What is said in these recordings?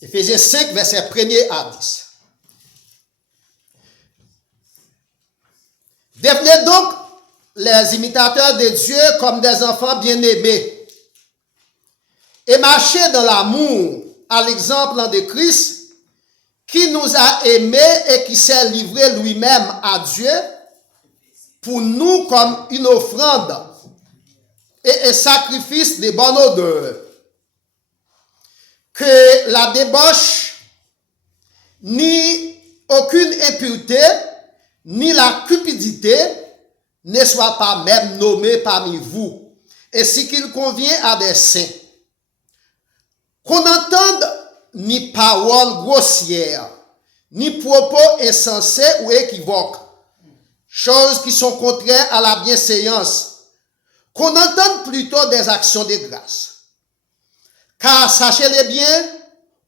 Éphésiens 5, verset 1er à 10. Devenez donc les imitateurs de Dieu comme des enfants bien-aimés et marchez dans l'amour à l'exemple de Christ qui nous a aimés et qui s'est livré lui-même à Dieu pour nous comme une offrande et un sacrifice de bonne odeur. Que la débauche, ni aucune impureté, ni la cupidité ne soit pas même nommée parmi vous, ainsi qu'il convient à des saints. Qu'on n'entende ni paroles grossières, ni propos insensés ou équivoques, choses qui sont contraires à la bienséance, qu'on entende plutôt des actions de grâce. Car sachez-le bien,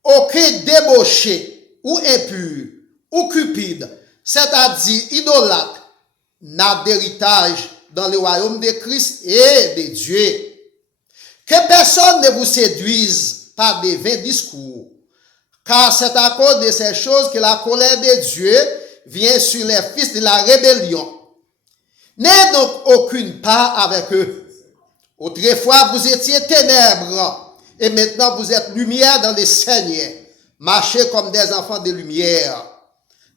aucun débauché ou impur ou cupide, c'est-à-dire idolâtre, n'a d'héritage dans le royaume de Christ et de Dieu. Que personne ne vous séduise par des vains discours, car c'est à cause de ces choses que la colère de Dieu vient sur les fils de la rébellion. N'ayez donc aucune part avec eux. Autrefois, vous étiez ténèbres, et maintenant vous êtes lumière dans le Seigneur. Marchez comme des enfants de lumière.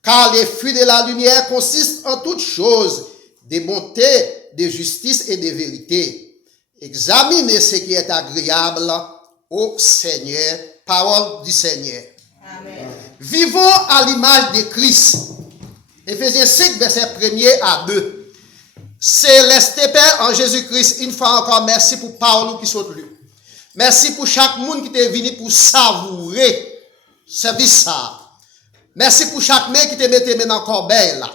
Car les fruits de la lumière consistent en toutes choses, de bonté, de justice et de vérité. Examinez ce qui est agréable au Seigneur. Parole du Seigneur. Amen. Vivons à l'image de Christ. Éphésiens 5, verset 1er à 2. Céleste Père en Jésus-Christ, une fois encore, merci pour parole qui sont lues. Merci pour chaque monde qui est venu pour savourer service ça. Merci pour chaque main qui te mette dans le corbeille là.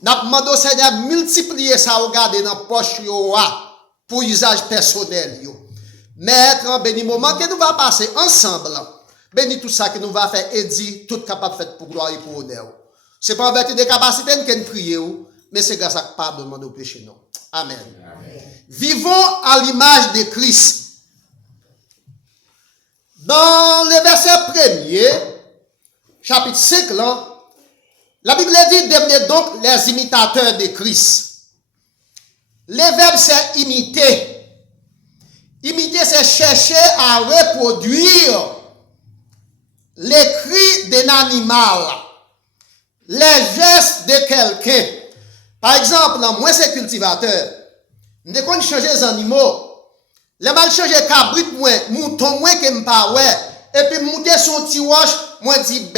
N'a demandé au Seigneur multiplier ça regarder dans la poche pour usage personnel yo. Maître, en béni moment que nous va passer ensemble. Béni tout ça que nous va faire et dit tout capable fait pour gloire et pour honneur. C'est pas en vertu des capacités que nous prions, mais c'est grâce à pardonnement de péché non. Amen. Amen. Vivons à l'image de Christ. Dans le verset 1er, chapitre 5, là, la Bible dit, devenez donc les imitateurs de Christ. Le verbe, c'est imiter. Imiter, c'est chercher à reproduire les cris d'un animal, les gestes de quelqu'un. Par exemple, moi, c'est cultivateur. Je vais changer les animaux. Les mal changer cabrit, mouton, que je pas ouais. Et puis, monter son petit wash, moi, dis,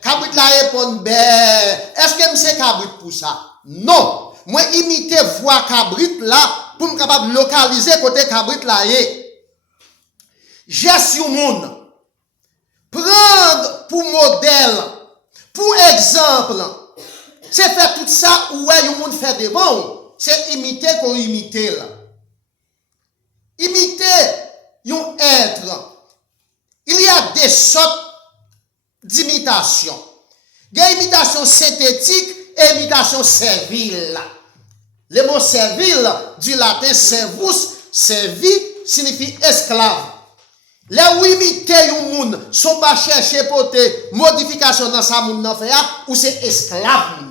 cabrit la répond, est-ce que je sais cabrit pour ça? Non. Moi, imiter voix cabrit là, pour me capable localiser côté cabrit là. Gestion monde. Prendre pour modèle, pour exemple, c'est faire tout ça où le monde fait des bons. C'est imiter qu'on imite là. Imiter un être. Il y a des sortes d'imitation. Il y a imitation synthétique et imitation servile. Le mot servile, du latin servus, servi, signifie esclave. Là où imiter un monde, sont pas chercher pour te modification dans sa monde nan fait ou c'est esclave.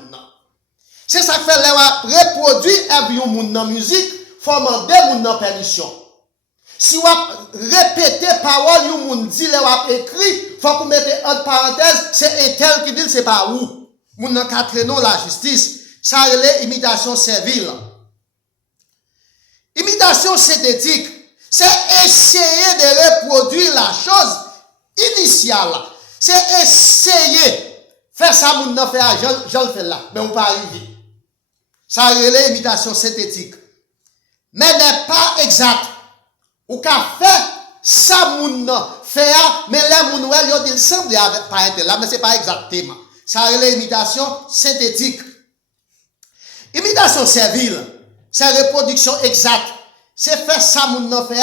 C'est ça qui fait les reproduire un monde dans musique, formant des monde dans perdition. Si vous répétez parole, vous dit, vous écrit, il faut que vous mettez entre parenthèses, c'est un tel qui dit, c'est pas où. Vous n'avez qu'à traîner la justice. Ça relève imitation servile. Imitation synthétique, c'est essayer de reproduire la chose initiale. C'est essayer. Faire ça, vous n'en faites pas, je le fais là, mais on ne peut pas arriver. Ça relève imitation synthétique. Mais n'est pas exact. Ou qu'a fait ça moun fait mais les moun wel il semble paraître là mais c'est pas exactement. Ça relève imitation synthétique. Imitation servile, c'est reproduction exacte. C'est faire ça moun fait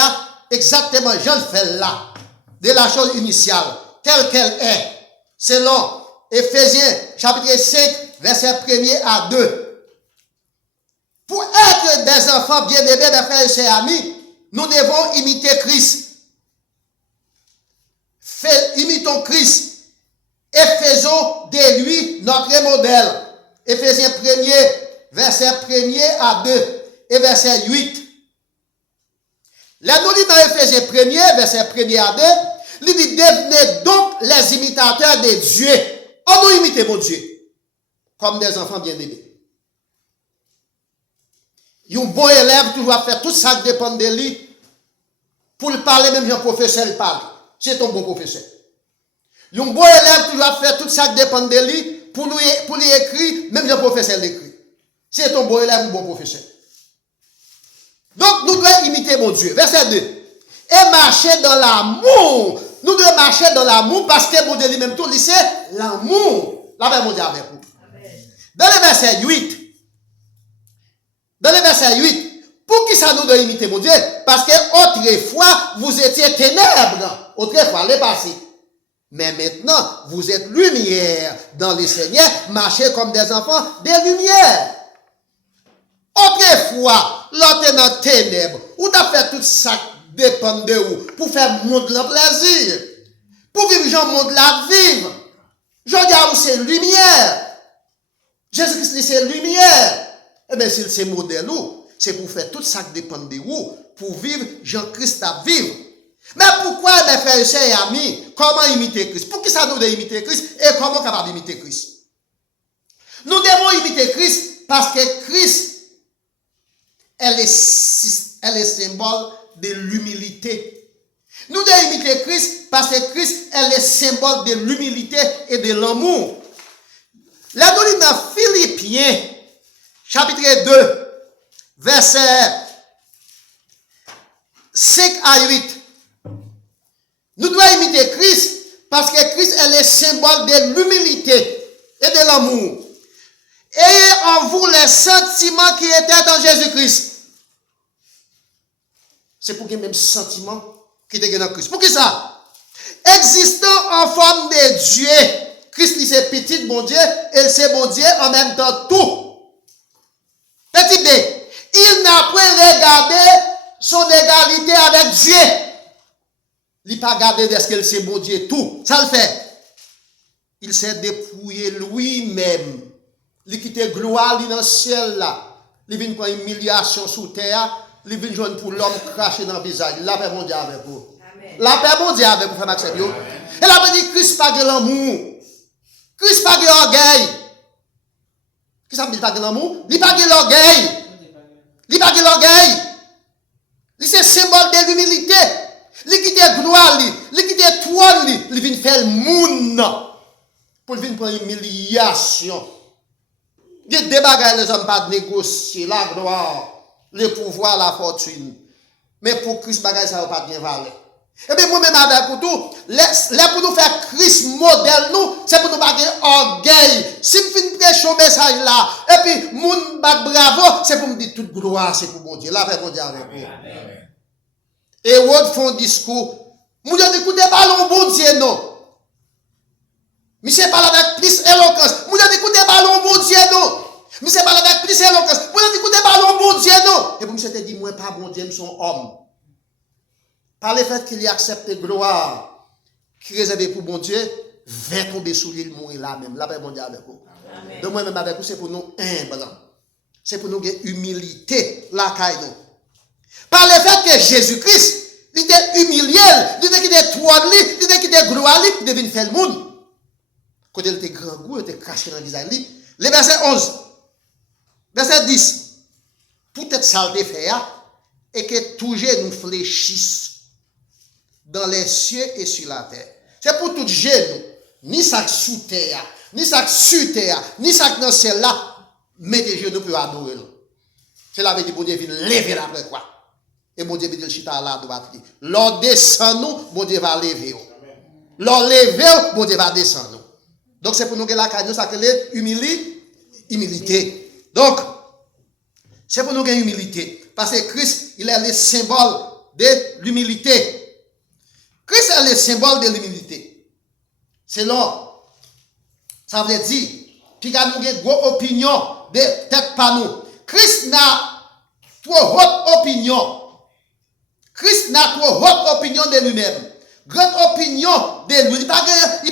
exactement je le fais là de la chose initiale telle qu'elle est. Selon Éphésiens chapitre 5 verset 1er à 2. Pour être des enfants bien-aimés, mes frères et chers amis, nous devons imiter Christ. imitons Christ et faisons de lui notre modèle. Éphésiens 1er, verset 1er à 2 et verset 8. Là, nous lisons dans Éphésiens 1er, verset 1er à 2, il dit, devenez donc les imitateurs de Dieu. On nous imite mon Dieu, comme des enfants bien-aimés. Un bon élève toujours faire tout ça qui dépend de lui, pour le parler, même si un professeur le parle. C'est un bon professeur. Un bon élève toujours faire tout ça qui dépend de lui, pour lui écrire, même si un professeur l'écrit. C'est un bon élève ou un bon professeur. Donc, nous devons imiter mon Dieu. Verset 2. Et marcher dans l'amour. Nous devons marcher dans l'amour parce que mon Dieu lui-même tout, c'est l'amour. La paix, mon Dieu, avec vous. Dans le verset 8. Dans le verset 8. Pour qui ça nous doit imiter mon Dieu? Parce que autrefois, vous étiez ténèbres. Autrefois, les passé. Mais maintenant, vous êtes lumière dans le Seigneur. Marchez comme des enfants des lumières. Autrefois, l'autre est dans les ténèbres. Ou t'as fait tout ça dépend de vous. Pour faire monde le plaisir. Pour vivre, j'en monde la vivre. Je dis à vous, c'est lumière. Jésus-Christ, c'est lumière. Eh bien, si c'est modèle, c'est pour faire tout ça qui dépend de vous. Pour vivre, Jean-Christ à vivre. Mais pourquoi, mes frères et sœurs et amis, comment imiter Christ? Pour qui ça nous doit imiter Christ et comment capable d'imiter Christ? Nous devons imiter Christ parce que Christ elle est symbole de l'humilité. Nous devons imiter Christ parce que Christ elle est symbole de l'humilité et de l'amour. Là, nous lisons dans Philippiens, chapitre 2, verset 5 à 8. Nous devons imiter Christ parce que Christ elle est symbole de l'humilité et de l'amour. Ayez en vous les sentiments qui étaient dans Jésus-Christ. C'est pour qu'il y ait le même sentiment qui était dans Christ. Pour qui ça? Existant en forme de Dieu. Christ, c'est petit, bon Dieu, et c'est bon Dieu en même temps tout. Petit B. Il n'a pas regardé son égalité avec Dieu. Il n'a pas regardé est-ce qu'il c'est bon Dieu tout. Ça le fait. Il s'est dépouillé lui-même. Il quitte gloire dans le ciel là. Il vient pour humiliation sous terre. Il vient joindre pour l'homme craché dans le visage. La paix mondiale avec vous. La paix mondiale avec vous, frère Maxime. Et la paix dit Christ pas de l'amour. Christ pas de l'orgueil. Qui ça veut dire pas de l'amour? Il pas de l'orgueil. Il pas de l'orgueil. Il c'est symbole de l'humilité. Il quitte gloire, il quitte trône, il vient faire le monde. Pour venir pour humiliation. Il y a des bagages, les hommes pas négocier la gloire, le pouvoir, la fortune. Mais pour Christ, bagage, ça va pas bien valer. Et bien, moi-même, avec vous tout, là pour nous faire Christ modèle, nous, c'est pour nous pas orgueil. Si nous finissons prêcher au message là, et puis, moun bat bravo, c'est pour me dire toute gloire, c'est pour mon Dieu. Là, fait mon Dieu avec vous. Et autres font discours. Moun dit, écoutez, parlons bon Dieu, non. Monsieur parle avec plus éloquence. Moun dit, écoutez, parlons bon Dieu, non. Monsieur parle avec plus éloquence. Moun dit, écoutez, parlons bon Dieu, non. Et pour monsieur te dit, moi, pas bon Dieu, je suis un homme. Par le fait qu'il y accepte gloire qui est réservée pour bon Dieu, va tomber sous l'île, mourir là même. Là, bon Dieu avec vous. Donc, moi-même avec vous, c'est pour nous humbles. C'est pour nous gagner humilité, la caille. Par le fait que Jésus-Christ, il était humilié, il était trône, il était gloire, il devait faire le monde. Quand il était grand goût, il était caché dans le visage. Le verset 11, verset 10. Peut-être ça le fait, et que tout genou fléchisse dans les cieux et sur la terre. C'est pour tout genou, ni ça sous terre, ni ça sur terre, ni ça dans ciel là, mettez genoux pour adorer. C'est la veille du bon Dieu vient lever après quoi. Et bon Dieu veut dire chita à la droite. L'on descend nous, bon Dieu va lever. L'on lever, bon Dieu va descendre. Donc c'est pour nous que la caille, ça que humilité. Donc, c'est pour nous gagner humilité. Parce que Christ, il est le symbole de l'humilité. Christ est le symbole de l'humilité. C'est là. Ça veut dire, puis nous avons une grosse opinion de tête pas nous. Christ n'a trop haute opinion. Christ n'a trop haute opinion de lui-même. grande opinion de lui. Il n'a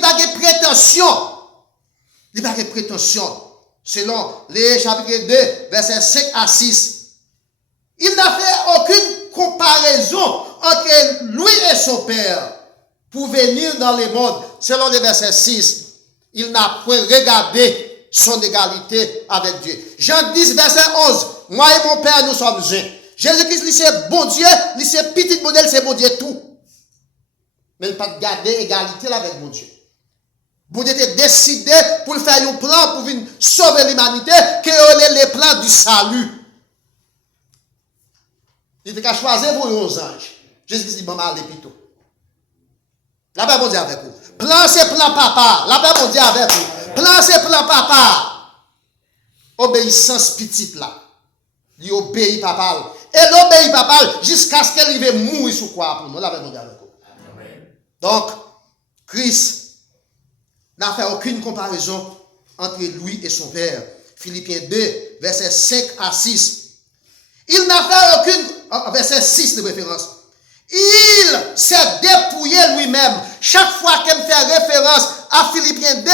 pas de prétention. Il n'a pas de prétention. Selon les chapitres 2, versets 5 à 6. Il n'a fait aucune comparaison entre lui et son Père pour venir dans le monde. Selon le verset 6, il n'a point regardé son égalité avec Dieu. Jean 10, verset 11. Moi et mon Père, nous sommes un. Jésus-Christ, lui, c'est bon Dieu, lui, c'est petit modèle, c'est bon Dieu tout. Mais il n'a pas gardé égalité avec mon Dieu. Bon Dieu était décidé pour faire un plan pour venir sauver l'humanité, que est le plan du salut. Il était choisi pour les anges. Jésus-Christ dit, bon, allez plutôt. La paix, bon Dieu avec vous. Plan, c'est plan papa. La paix, bon Dieu avec vous. Plan, c'est plan papa. Obéissance petite là. Il obéit papa. Et l'obéit papa jusqu'à ce qu'elle vive mourir sous quoi pour nous. La paix, bon Dieu avec vous. Donc, Christ n'a fait aucune comparaison entre lui et son Père. Philippiens 2, versets 5 à 6. Il n'a fait aucune, verset 6 de référence. Il s'est dépouillé lui-même. Chaque fois qu'elle fait référence à Philippiens 2,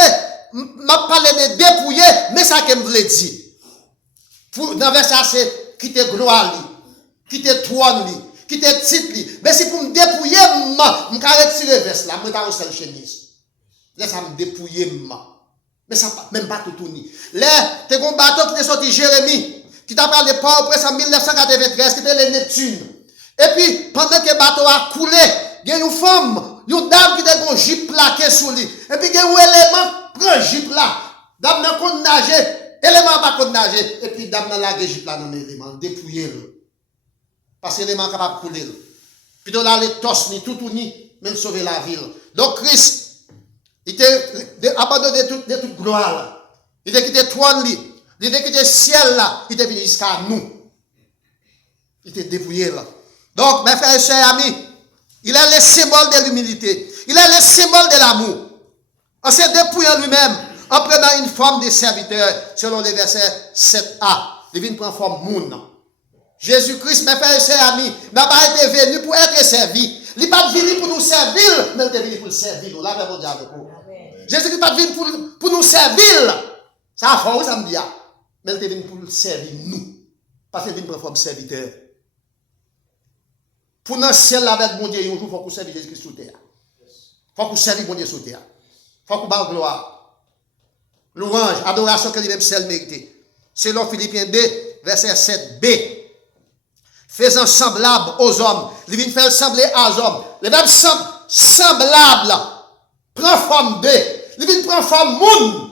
m'a parlé de dépouiller, mais ça qu'elle voulait dire. Dans verset c'est quitter gloire, quitter trône, quitter titre. Mais si pour me dépouiller, je vais retirer vers là, je vais pas le chemise. Laisse me dépouiller, mais ça même pas tout tourner. Là, tu as un bateau qui est sorti Jérémie, qui t'a parlé pas après en 1993, qui était le Neptune. Et puis, pendant que le bateau a coulé, il y a une femme, une dame qui a un jeep plaqué sur lui. Et puis, il y a un élément, prend un jeep là. Dame n'a pas nager, élément pas de nager. Et puis, dame n'a la jeep là dans l'élément, dépouiller le. Parce que l'élément est capable de couler. Puis, dans là, les tosses, ni tout ni, même sauver la ville. Donc, Christ, il était abandonné de toute gloire là. Il était quitté trône, il était quitté ciel là. Il était venu jusqu'à nous. Il était dépouillé là. Donc, mes frères et chers amis, il est le symbole de l'humilité. Il est le symbole de l'amour. En se dépouillant lui-même, en prenant une forme de serviteur, selon les versets 7a. Il vient prendre forme monde. Jésus-Christ, mes frères et chers amis, n'a pas été venu pour être servi. Il n'est pas venu pour nous servir, mais il est venu pour le servir. Là, je vais avec vous. Jésus-Christ n'est pas venu pour nous servir. Ça a fait, ça me dit. Mais il est venu pour nous servir, nous. Parce qu'il est venu pour forme serviteur. Pour nous ciel avec mon Dieu, un jour, il faut qu'on serve Jésus-Christ sur terre. Il faut qu'on serve mon Dieu sur terre. Il faut qu'on parle gloire. Louange, adoration que lui-même seul mérité. Selon Philippiens 2, verset 7b. Faisant semblable aux hommes. Il vient faire sembler aux hommes. Le verbe semblable prend forme de. Il vient prendre forme monde.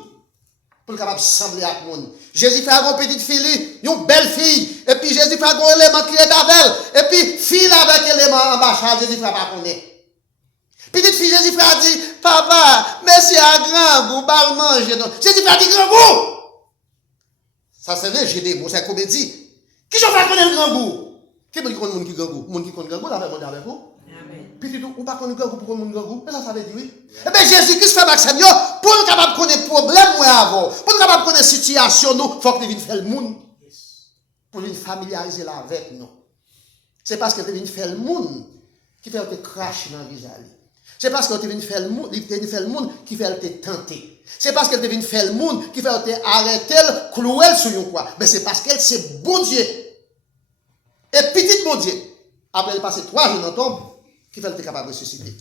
Pour le capable sembler à monde. Jésus fait une petite fille, une belle fille. Et puis Jésus fait un élément qui est d'avelle. Et puis fille avec élément en bas, Jésus fait pas connaître. Petite fille, Jésus fait dit, papa, merci à grand goût, bal manger. Jésus fait dit grand goût. Ça c'est vrai, j'ai des mots, c'est comédie. Qui j'en fait connaître grand goût? Qui peut connaître monde qui grand goût? Monde qui connaît grand goût, là, avec vous? Petit tout, ou pas connaître grand goût pour connaître grand goût? Mais ça veut dire oui. Eh bien, Jésus-Christ fait Maxime, pour nous capable de connaître problème, moi avant, pour nous capable de connaître situation, nous, il faut que nous venions faire le monde. Pour nous familiariser là avec nous. C'est parce que nous venions faire le monde qui fait te cracher dans le visage. C'est parce que tu viens faire le monde, qui fait te tenter. C'est parce que tu viens faire le monde qui fait te arrêter, clouer sur une croix. Mais c'est parce qu'elle c'est bon Dieu. Et petit bon Dieu, après il passe 3 jours dans tombe, qui fait te capable de ressusciter.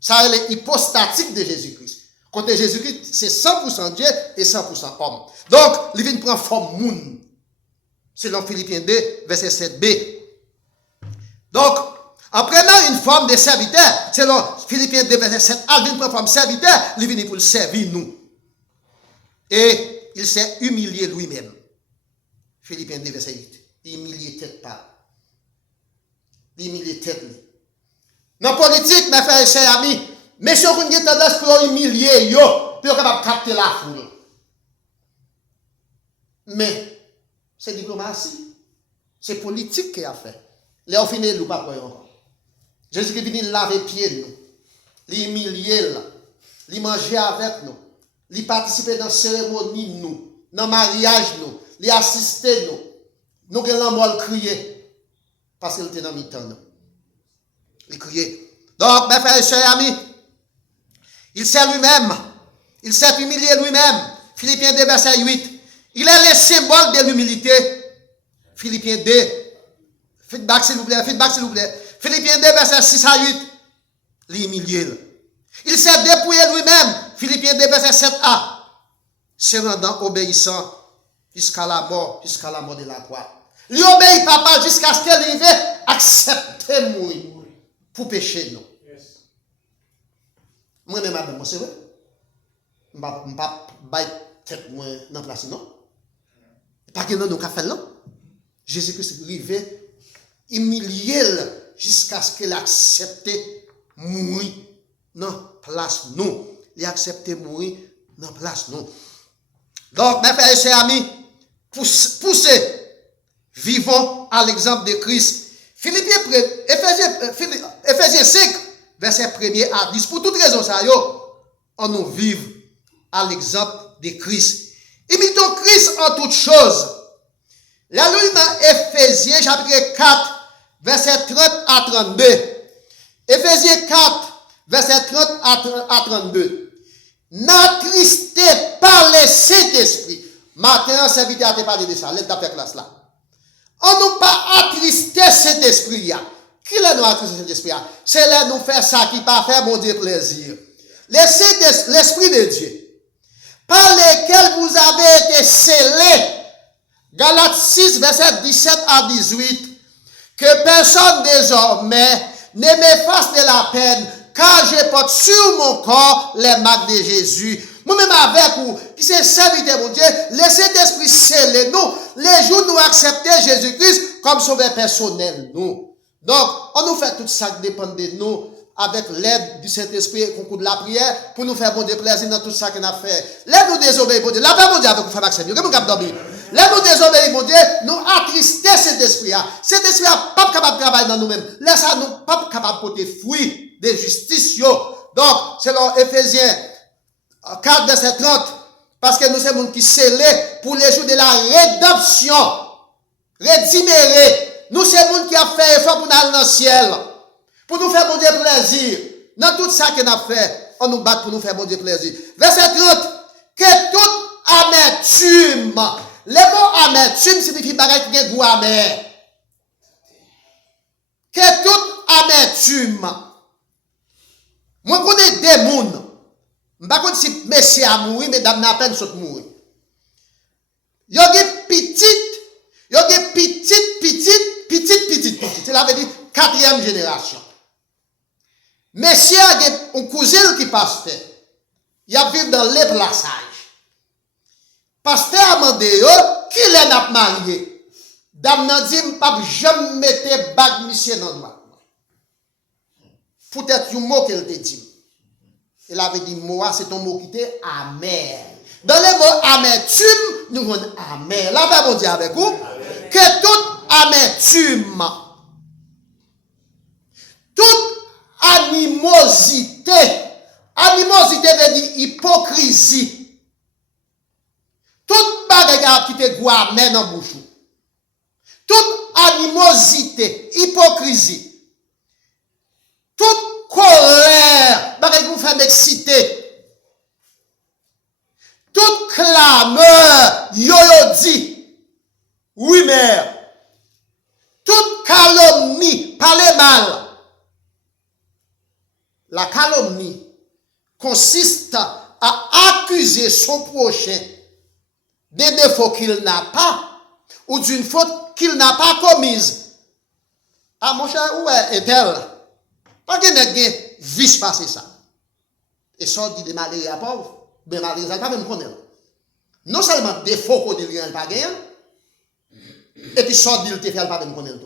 Ça est l'hypostatique de Jésus-Christ. Quand Jésus-Christ, c'est 100% Dieu et 100% homme. Donc, il vient prendre forme monde. Selon Philippiens 2, verset 7b. Donc, en prenant une forme de serviteur, selon Philippiens 2, verset 7, il vient prendre forme de serviteur, il vient pour le servir nous. Et il s'est humilié lui-même. Philippiens 2, verset 8. Humilié tête par. Humilié tête. Dans la politique, mes frères et chers amis, messieurs, vous avez tendance pour humilier, pour capable capter la foule. Mais, c'est diplomatie. C'est politique qui a fait. Les finit, nous pas encore. Jésus qui vient laver pieds nous, l'humilier, il manger avec nous, il participer dans la cérémonie nous, dans le mariage nous, il assister nous. Nous avons l'envol crier parce qu'il était dans le temps. Il criait Donc, mes frères et sœurs et amis, il s'est lui-même, il s'est humilié lui-même. Philippiens 2, verset 8. Il est le symbole de l'humilité. Philippiens 2. Feedback s'il vous plaît, feedback s'il vous plaît. Philippiens 2, verset 6 à 8. L'humilié. Il s'est dépouillé lui-même. Philippiens 2, verset 7a. Se rendant obéissant jusqu'à la mort de la croix. Il obéit papa jusqu'à ce qu'il arrive à accepter mourir pour pécher nous. Moi-même, madame, c'est vrai. Je ne vais pas battre tête dans la place, non. Pas que nous avons fait non. Jésus-Christ est arrivé, humilié jusqu'à ce qu'il accepte mourir dans la place, nous. Il a accepté mourir dans la place, nous. Donc, mes frères et sœurs amis, poussez, vivons à l'exemple de Christ. Éphésiens 5, verset 1er à 10. Pour toute raison, ça, on nous vive à l'exemple de Christ. Imitons Christ en toutes choses. La Lune dans Éphésiens chapitre 4, verset 30 à 32. Éphésiens 4, verset 30 à 32. N'attristez pas le Saint-Esprit. Matin, on s'invite à te parler de ça. Laisse-moi faire classe là. On ne pas attrister cet esprit. Qui est nous attrister cet esprit? C'est là nous faire ça qui pas faire mon Dieu plaisir. L'esprit de Dieu, par lequel vous avez été scellés. Galates 6, verset 17 à 18. Que personne désormais ne m'efface de la peine, car je porte sur mon corps les marques de Jésus. Moi-même avec vous, qui c'est serviteur mon Dieu, laissez l'esprit sceller nous, les jours nous accepter Jésus-Christ comme sauveur personnel nous. Donc, on nous fait tout ça qui dépend de nous, avec l'aide du Saint-Esprit et concours de la prière, pour nous faire bon Dieu plaisir dans tout ça qu'on a fait. Laisse-nous désobéir, bon Dieu. La paix, mon Dieu, avec vous, frère Maxime. Laisse-nous désobéir, mon Dieu, nous attrister cet esprit. Cet esprit n'est pas capable de travailler dans nous-mêmes. Laisse-nous pas capable de porter fruit de justice. Donc, selon Éphésiens 4, verset 30, parce que nous sommes gens qui scellés pour les jours de la rédemption. Rédimérés. Nous sommes gens qui a fait effort pour aller dans le ciel. Pour nous faire bon Dieu plaisir. Dans tout ça qu'on a fait, on nous bat pour nous faire bon Dieu plaisir. Verset 30. Que toute amertume. Le mot amertume signifie bagaille qui a goût amer. Que toute amertume. Moi, je connais des gens. Je ne sais pas si monsieur a mouru, mais dame n'a peine saute mourir. Il y a des petites. C'est la veut dire 4e génération. Monsieur a un cousin qui pasteur. Il a vécu dans les plaçages. Pasteur a demandé qui l'a n'a marié. Dame n'a dit pas jamais mettre bague monsieur dans le doigt. Peut-être un mot qu'elle te dit. Elle avait dit moi c'est ton mot qui était amer. Dans les mots amertume, nous avons amer. Là va bon Dieu avec vous. Que toute amertume, toute animosité veut dire hypocrisie. Toute bagarre qui te goût amer dans bouche. Toute animosité, hypocrisie. Toute colère, bagarre qui vous fait m'exciter. Toute clameur, yo dit. Oui, mère. Toute calomnie, parler mal. La calomnie consiste à accuser son prochain des défauts qu'il n'a pas ou d'une faute qu'il n'a pas commise. Ah, mon cher, où est-elle? Pas qu'il n'ait vice passer ça. Et ça dit de malheureux à pauvre, mais malheureux à pas même connaître. Non seulement défaut qu'on dit qu'il n'a pas gagné, et puis ça dit qu'il n'a pas même connaître.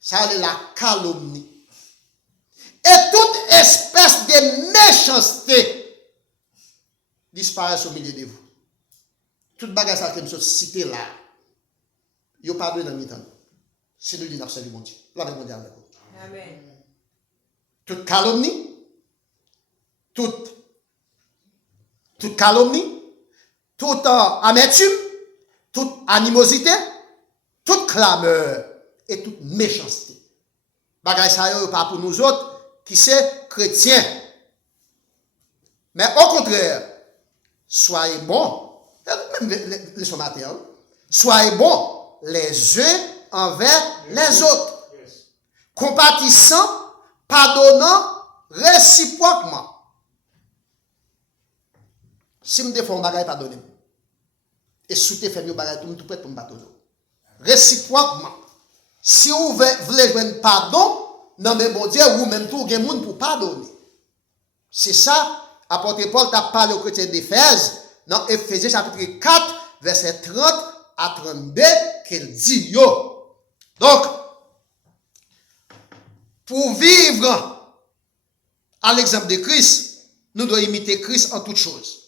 Ça c'est la calomnie. Et toute espèce de méchanceté disparaît au milieu de vous. Toute bagage ça que je cité là, il n'y a pas de dans le temps. C'est nous qui avons servi mon Dieu. Là, mon Dieu avec vous. Amen. Toute calomnie, toute calomnie, toute amertume, toute animosité, toute clameur et toute méchanceté. Bagage ça n'est pas pour nous autres, qui c'est chrétien. Mais au contraire, soyez bons, même les sommateurs, soyez bons les uns envers les autres, compatissants, pardonnant réciproquement. Si je fais un bagage, pardonnez-moi. Et si vous faites un bagage, tout prêt pour me pardonner. Réciproquement. Si vous voulez jouer pardon, non mais bon Dieu, vous même tout, vous avez monde pour pardonner. C'est ça, apôtre Paul t'a parlé aux chrétiens d'Éphèse, dans Éphésiens chapitre 4, verset 30 à 32, qu'il dit yo. Donc, pour vivre à l'exemple de Christ, nous devons imiter Christ en toutes choses.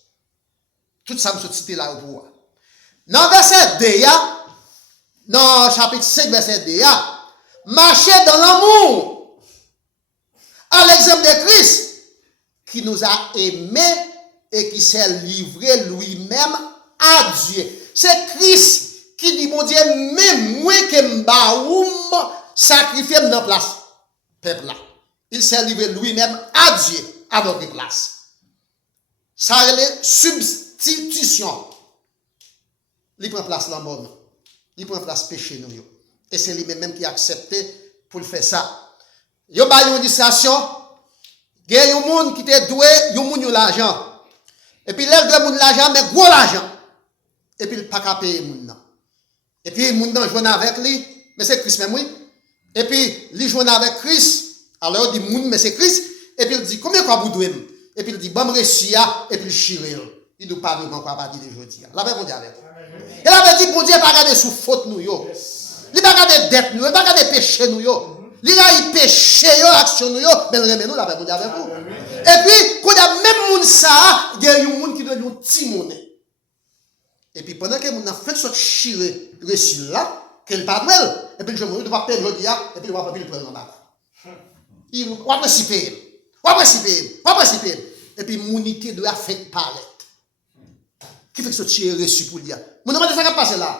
Tout ça, je cité là pour vous. Dans verset 2, dans chapitre 5, verset 2, marchez dans l'amour, à l'exemple de Christ, qui nous a aimés et qui s'est livré lui-même à Dieu. C'est Christ qui dit, mon Dieu, même moi que m'baoum, sacrifier dans place, peuple là. Il s'est livré lui-même à Dieu, à notre place. Ça est substitution. Il prend place dans le monde. Il prend place péché nous. Et c'est lui-même qui a accepté pour faire ça. Il y a une illustration. Il y a un monde qui est doué, il y a un monde qui a l'argent. Et puis, l'air de monde l'argent, mais gros l'argent. Et puis, il n'a pas qu'à payer le monde. Et puis, le monde joue avec lui, mais c'est Christ même, oui. Et puis, il joue avec Christ. Alors, il dit, monde, mais c'est Christ. Et puis, il dit, combien quoi vous douez? Et puis, il dit, bon, récia, et puis, il chire. Il ne doit pas nous encore à partir de aujourd'hui. La paix, mon Dieu, avec vous. Il avait dit, bon Dieu, pas regarder sous faute nous, yo. Il pas regarder dette nous, il pas regarder péché nous, yo. Il a eu péché, yo, action nous, yo, mais il remet nous, la paix, mon Dieu, avec vous. Et puis, quand il y a même moun ça, il y a un monde qui doit nous petit monnaie. Et puis, pendant que moun a fait ce chiré, récit là, qu'elle parle, et puis, je me dis, pas payer le dia, et puis, il va pas payer le prendre en bas. Il va participer. Et puis, mounité doit faire parler. Qui fait que ce tir reçu pour dire. Mon nom de ça qui passe là.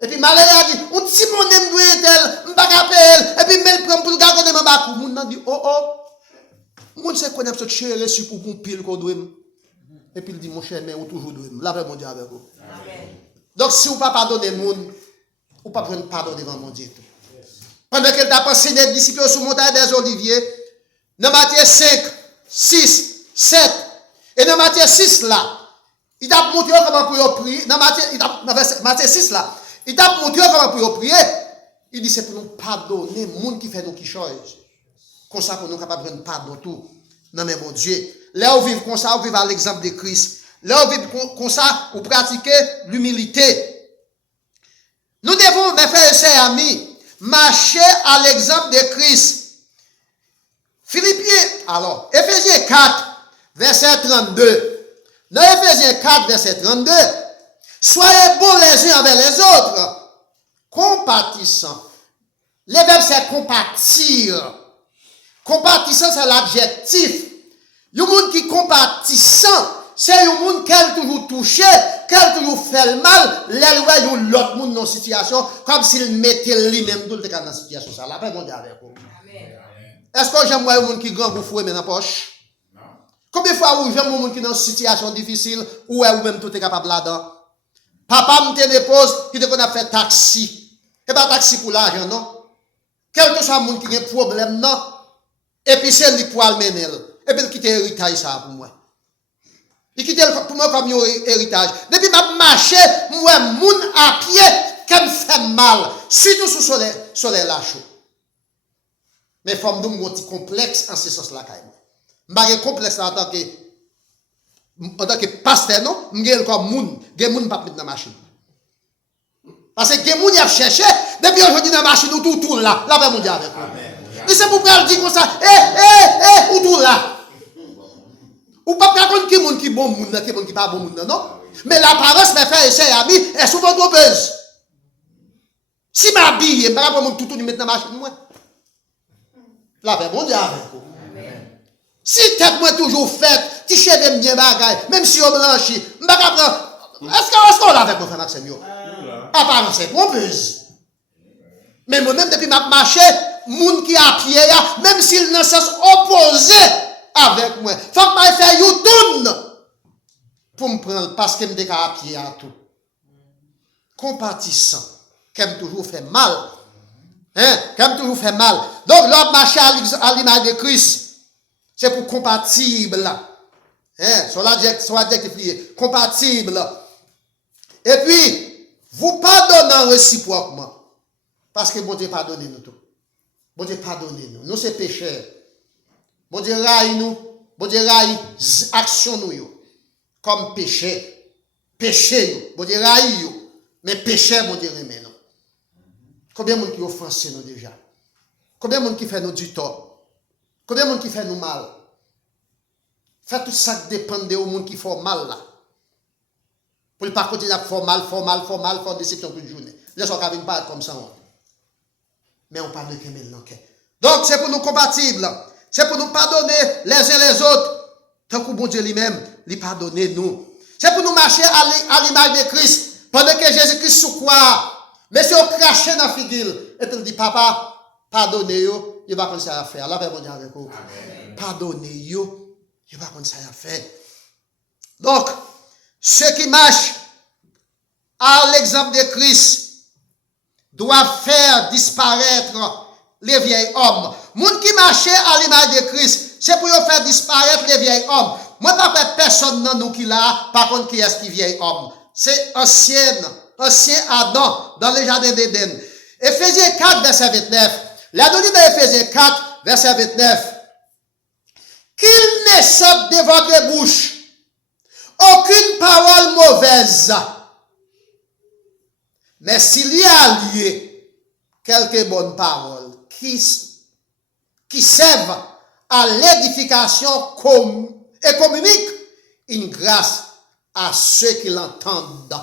Et puis malheur a dit, on petit mon aime doit tel, m'pa capel, et puis mel prend pour le garder dans ma mon nan dit mon sait connaître ce tir reçu pour pile qu'on doit. Et puis il dit mon cher mais on toujours doit. La paix mon Dieu avec vous. Amen. Donc si vous pas pardonner moun, ou pas prendre pardon devant mon Dieu. Pendant qu'elle t'a passé des disciples sur montagne des Oliviers, dans Matthieu 5, 6, 7 et dans Matthieu 6 là, il t'a montré comment pour prier. Dans Matthieu 6 là, il t'a montré comment pour prier. Il dit c'est pour nous pardonner les gens qui fait nous qui chose. Comme ça pour nous capables de pardon tout. Non mais mon Dieu, là où vivre comme ça, où vivre à l'exemple de Christ. Là où vivre comme ça, où pratiquer l'humilité. Nous devons, mes frères et sœurs amis, marcher à l'exemple de Christ. Philippiens, alors, Éphésiens 4, verset 32. Dans Éphésiens 4, verset 32, soyez bons les uns envers les autres, compatissants. Le verbe c'est compatir. Compatissant c'est l'adjectif. Le monde qui compatissant, c'est le monde qui est toujours touché, qui est toujours fait le mal, l'éloigne l'autre monde dans la situation, comme s'il mettait lui-même dans la situation. Ça, la paix, mon Dieu, avec vous. Est-ce que j'aime voir un monde qui grand pour fouer dans la poche? Combien de fois vous j'aime un monde qui est dans une situation difficile, ou même tout est capable là-dedans? Papa me dépose, il te a fait taxi. Et pas taxi pour l'argent, non? Quel que soit le monde qui a un problème, non? Et puis c'est lui pour le mener. Et puis il quitte l'héritage ça pour moi. Il quitte pour moi comme un héritage. Depuis que je marche, moi, moun à pied, qui me fait mal. Surtout sous le soleil là chaud. Mais il faut me donner un petit complexe en ce sens-là. Je n'ai pas complexe en tant que pasteur, non? Je n'ai pas moun. Je n'ai pas mis dans la machine. Parce que moun y a cherché, depuis aujourd'hui dans la machine, tout là. Là, ben, mon Dieu avec vous. Et c'est pour dire comme ça, ou tout là. Ou pas contre qui moun qui bon moun, qui moun qui pas bon moun, non? Mais l'apparence, mes frères et sœurs amis, est souvent trompeuse. Si m'habille, je ne vais pas prendre tout mettre dans la machine, moi. Là, ben, mon Dieu avec vous. Si tête moi toujours faite, ti cheveux bien bagaille, même si on blanchi, je ne vais pas prendre. Est-ce qu'on l'a avec mon frère Maxime? Apparence est trompeuse. Mais moi-même, depuis ma marché, moun qui a pied, même s'il n'a sens opposé avec moi. Faut que je fasse YouTube pour me prendre parce que je me à pied à tout. Compatissant, qui aime toujours fait mal. Hein? Qui aime toujours fait mal. Donc, l'autre marché à l'image de Christ, c'est pour compatible. Hein? Sur l'adjectif lié. Compatible. Et puis, vous pardonnez réciproquement. Parce que bon Dieu pardonne nous tout. Bon Dieu pardonne nous. Nous, c'est pécheurs. Bon Dieu raille nous. Bon Dieu raille action nous. Comme péché. Péché. Bon Dieu raille nous. Mais péché, bon Dieu remet nous. Combien de monde qui offense nous déjà? Combien de monde qui fait nous du tort? Combien de monde qui fait nous mal? Fait tout ça dépend de monde qui fait mal là. Pour ne pas continuer à faire mal, faire déception toute journée. Les gens qui ne pas comme ça. Mais on parle de Kemel dans donc c'est pour nous compatibles. C'est pour nous pardonner les uns les autres. Tant que bon Dieu lui-même, lui pardonner nous. C'est pour nous marcher à l'image de Christ. Pendant que Jésus-Christ sous quoi? Monsieur craché dans la figure. Et il dit, papa, pardonnez-yo. Il va comme ça à faire. La paix bon Dieu avec vous. Pardonnez-yo. Il va comme ça à faire. Donc, ceux qui marchent à l'exemple de Christ doivent faire disparaître les vieils hommes. Moun qui marchait à l'image de Christ, c'est pour faire disparaître les vieils hommes. Moi, pas personne dans nous qui l'a, par contre, qui est ce qui vieil homme? C'est ancien Adam dans le jardin d'Éden. Éphésiens 4, verset 29. La donnée dans Éphésiens 4, verset 29. Qu'il ne sorte de votre bouche aucune parole mauvaise. Mais s'il y a lié quelques bonnes paroles qui servent à l'édification et communiquent une grâce à ceux qui l'entendent.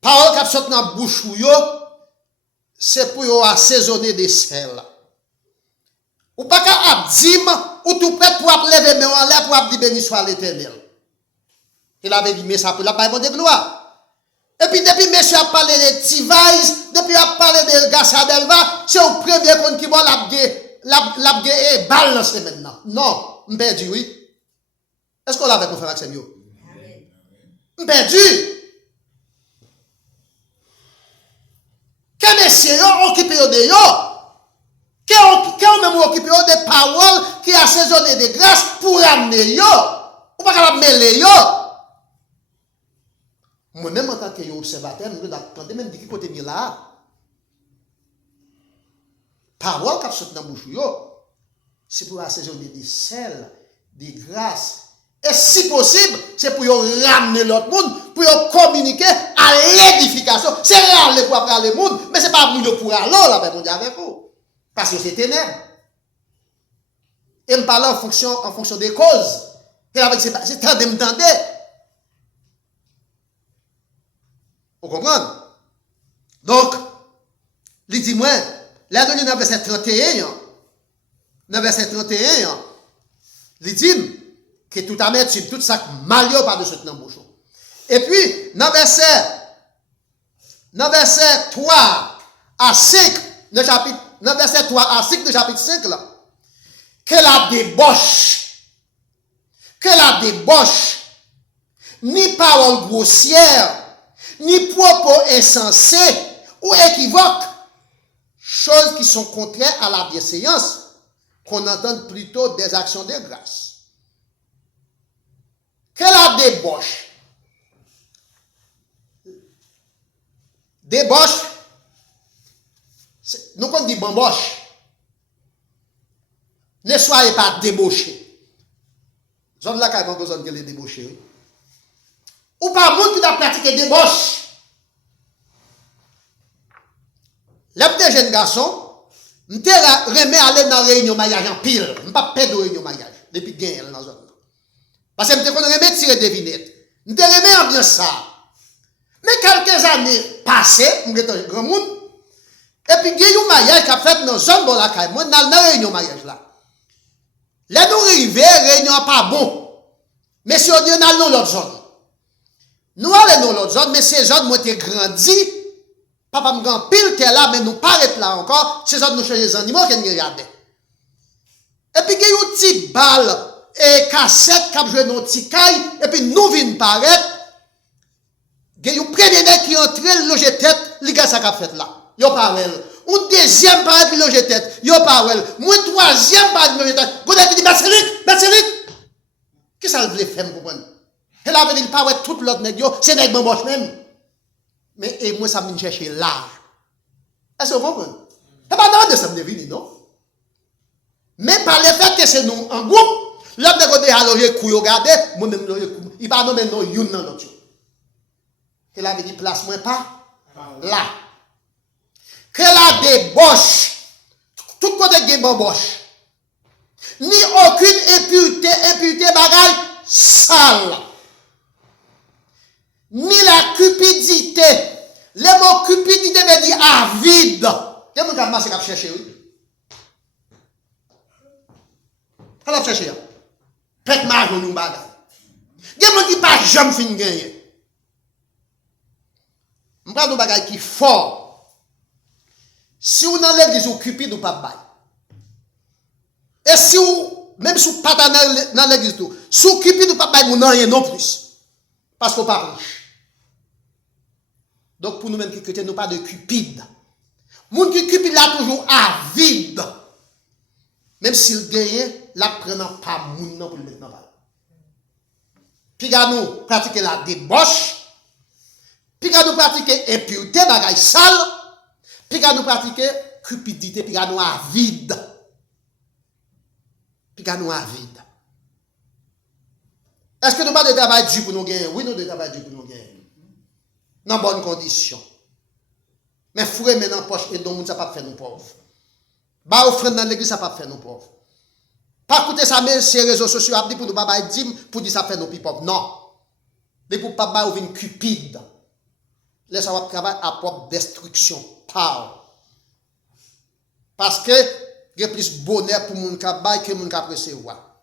Parole qui sortent dans la bouche, c'est pour assaisonner des sel. Ou pas qu'à dire, ou tout prêt pour lever mes en l'air pour dire béni soit l'Éternel. Il avait dit, mais ça peut la pas de gloire. Et puis depuis monsieur a parlé de Tivais, depuis a parlé de Gassadelva, c'est au premier compte qui va l'abgue et balle maintenant. Non, m'perdu, oui. Est-ce qu'on l'a avec mon frère Maxime? M'perdu. Que messieurs ont occupé de yo? Qui ont même occupé des paroles qui assaisonnent de grâce pour amener yo? Ou pas capable mêler yo? Moi-même, en tant qu'observateur, je dois attendre même de qui côté de là. Parole qui sont dans la bouche, c'est pour assaisonner des sel, des grâces. Et si possible, c'est pour ramener l'autre monde, pour communiquer à l'édification. C'est ramener pour apprendre le monde, mais ce n'est pas pour aller là, mon Dieu, avec vous. Parce que c'est ténèbres. Et me parle en fonction des causes. Et avec c'est tant de m'entendre. Vous comprenez? Donc, il dit, moi, là, dans le verset 31, dans verset 31, il dit que tout amertume, tout ça, malio par-dessus dans bouche. Et puis, dans verset 3 à 5, dans verset 3 à 5 de chapitre 5, là, que la débauche, ni parole grossière, ni propos insensés ou équivoques, choses qui sont contraires à la bienséance, qu'on entende plutôt des actions de grâce. Que la débauche, nous qu'on dit bamboche, ne soyez pas débauchés. Zone là, quand même, zone que les débauchés. Ou pas monde qui a pratiqué débauche. Les petits jeunes garçons, je remets aller dans la réunion mariage en pile. Je ne pas perdre de réunion mariage depuis que je dans la zone. Parce que je remets tirer des vignettes. Je remets ambiance ça. Mais quelques années passées, je suis grand monde. Et puis, il y a un mariage qui a fait dans la zone de la caille. Moi, dans la réunion mariage là. Là, nous arrivons, la réunion n'est pas bon. Mais si on dit, on a dans l'autre zone. Nous allons dans l'autre zone, mais ces zones ont été grandies Papa me grand pile terre là, mais nous paraît là encore, c'est ça nous changer les animaux qui nous regardent. Et puis, il y a une petite balle et cassette qui a joué dans petit caille, et puis nous venons paraître. Il y a un premier nez qui entre, le loge tête, les gars, ça qu'a fait là. Yo pas wel. Un deuxième paraître, le loge tête. Yo pas wel. Moi, troisième paraître, le loge tête. Vous avez dit, Marcelic. Qu'est-ce que ça veut faire, vous comprenez? Et là, il pas tout l'autre nègre, c'est nègre moche même. Mais, et moi, ça me chercher là. Est-ce que vous comprenez? Et pas dans de ça me venir, non? Mais par le fait que c'est nous en groupe, l'autre nègre de haloger couille regarder, moi-même, il pas nommer non, youn nan l'autre. Et là, il dit, place moi pas là. Que la débauche, tout côté de bamboche, ni aucune impureté bagaille sale, ni la cupidité. Le mot cupidité veut dire avide. Quel monde a massé à chercher, oui? Alors chercher. Pète marge nous bagaille. Quel monde qui pas jamais fin gagner. Je parle de bagaille qui fort. Si vous dans l'église ou cupide ou pas bail. Et si vous, même si vous pas dans l'église tout, si vous cupide ou pas bail, vous n'en rien non plus. Parce qu'on pas riche. Donc pour nous-mêmes qui chrétiens, nous pas de cupide. Moun qui cupide là toujours avide. Même s'il gagne, la prenant pas moun non pour le mettre dans la. Puis nous pratiquer la débauche. Puis nous pratiquer impureté, bagaille sale. Puis nous pratiquer cupidité, puis nous avide. Puis nous avide. Est-ce que nous pas de travail Dieu pour nous gagner? Oui, nous de travail Dieu pour nous gagner. Dans bonnes conditions. Mais fourer maintenant poche et donc ça pas faire nous pauvres. Ba offrande dans l'église ça pas faire nous pauvres. Pas écouter ça mais ces réseaux sociaux a dit pour nous pas bailler dim pour dire ça fait nous plus pauvres. Non. Mais pour pas bailler ou une cupide. Laisse ça va travailler à propre destruction. Parce que il y a plus bonheur pour mon cabay que mon cap recevoir.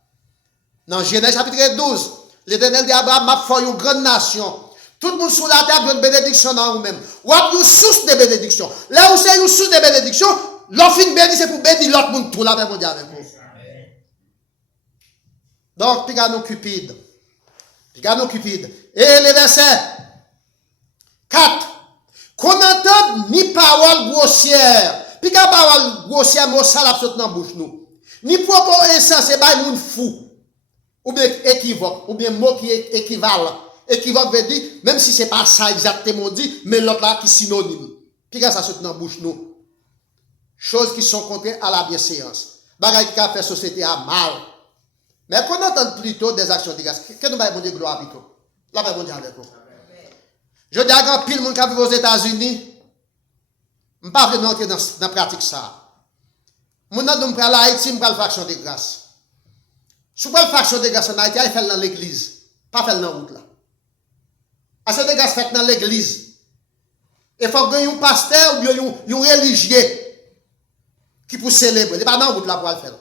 Dans Genèse chapitre 12, l'Éternel dit à Abraham, m'a fait une grande nation. Tout le monde sous la table a une bénédiction dans vous-même. Ou a une source de bénédiction. Là où c'est une source de bénédiction, l'offre une bénédiction c'est pour bénir l'autre monde tout là avec mon Dieu avec vous. Donc, pigano cupide. Pigano cupide. Et le verset 4. Qu'on entende ni parole grossière. Puis quand parole grossière, moi, ça l'a sauté dans la bouche, nous. Ni propos insensé, bah, moun fou. Ou bien équivoque, ou bien mot qui est équivalent. Équivoque veut dire, même si c'est pas ça exactement dit, mais l'autre là qui est synonyme. Puis quand ça saute dans la bouche, nous. Choses qui sont contraires à la bienséance. Bagay qui a fait société à mal. Mais qu'on entende plutôt des actions de grâce. Que nous baillons de gloire plutôt. Là, va bon Dieu avec vous. Je dis à grand pile monde qui vit aux États-Unis, je ne vais pas entrer dans la pratique ça. Mon nom de la Haïti, je vais faction de grâce. Si vous avez faction de grâce en Haïti, il fait dans l'église, pas fait dans la route là. Action de grâce fait dans l'église. Il faut qu'il y ait un pasteur ou bien un religieux qui peut célébrer. Il n'est pas dans la route là pour le faire.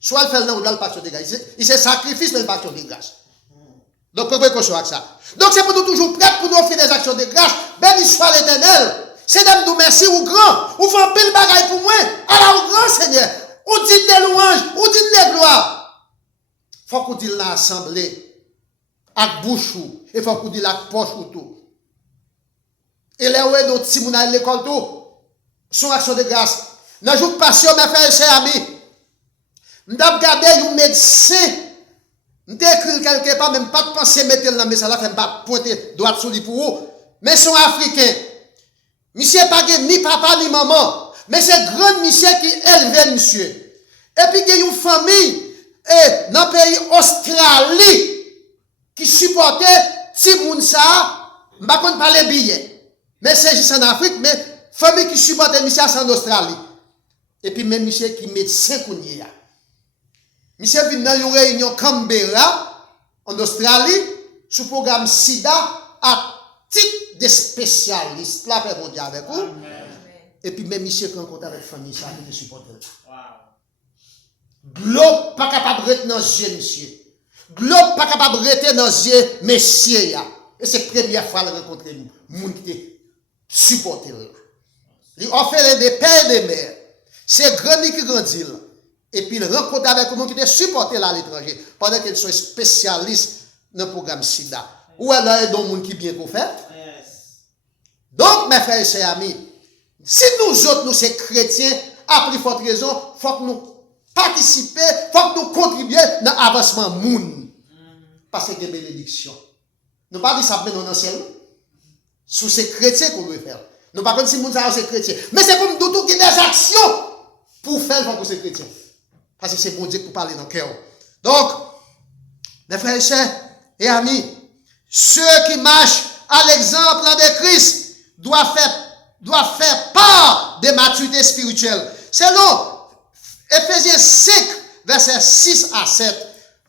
Soit il fait dans la route là, le faction de grâce. Il se sacrifice dans la faction de grâce. Donc, prenez précaution avec ça. Donc, c'est pour nous toujours prêts pour nous offrir des actions de grâce. Béni soit l'Éternel. C'est de nous merci ou grand. Ou fait un pile bagaille pour moi. Alors, au grand Seigneur. Ou dit des louanges. Ou dit des gloires. Faut qu'on dise l'assemblée. Avec bouche ou. Et faut qu'on dise la poche ou tout. Et là où est notre si à l'école tout. Son action de grâce. Dans le jour passé, mes frères et sœurs amis. Nous avons regardé un médecin. Je écrit quelque part, même pas de penser mettre dans le message là, je ne pas pointer droite sur lui pour vous. Mais sont africains. Monsieur pas ni papa ni maman. Mais c'est grand monsieur qui élève monsieur. Et puis il y a une famille dans le pays Australie qui supportait Timoun ça, je ne vais pas parler billet. Mais c'est juste en Afrique, mais famille qui supportait monsieur en Australie. Et puis même monsieur qui médecin qu'on y a. Monsieur vient dans une réunion Canberra, en Australie, sous le programme SIDA, à titre de spécialiste. Là, après, mon Dieu, avec vous. Et puis, même monsieur qui rencontre avec la famille, ça, qui supporte. Globe pas capable de rester dans les yeux, monsieur. Globe pas capable de rester dans les yeux, messieurs. Et c'est la première fois que je rencontre nous. Moun qui est supporter. Il offre des pères et des mères. C'est grand qui grandit. Et puis il rencontre avec monde qui est supporté à l'étranger. Pendant qu'il soit spécialiste dans le programme SIDA. Ou elle a des gens qui bien pour faire. Donc, mes frères et sœurs amis, si nous autres, nous sommes chrétiens, à plus forte raison, il faut que nous participions, il faut que nous contribuions dans l'avancement monde. Parce que c'est une bénédiction. Nous ne pas dire ça maintenant dans le ciel. Sous ces chrétiens qu'on doit faire. Nous ne pas dire si nous sommes chrétiens. Mais c'est comme nous qui des actions pour faire pour ces chrétiens. Parce que c'est bon Dieu pour parler dans le cœur. Donc, mes frères et sœurs et amis, ceux qui marchent à l'exemple de Christ doivent faire part des maturités spirituelles. Selon Ephésiens 5, versets 6 à 7,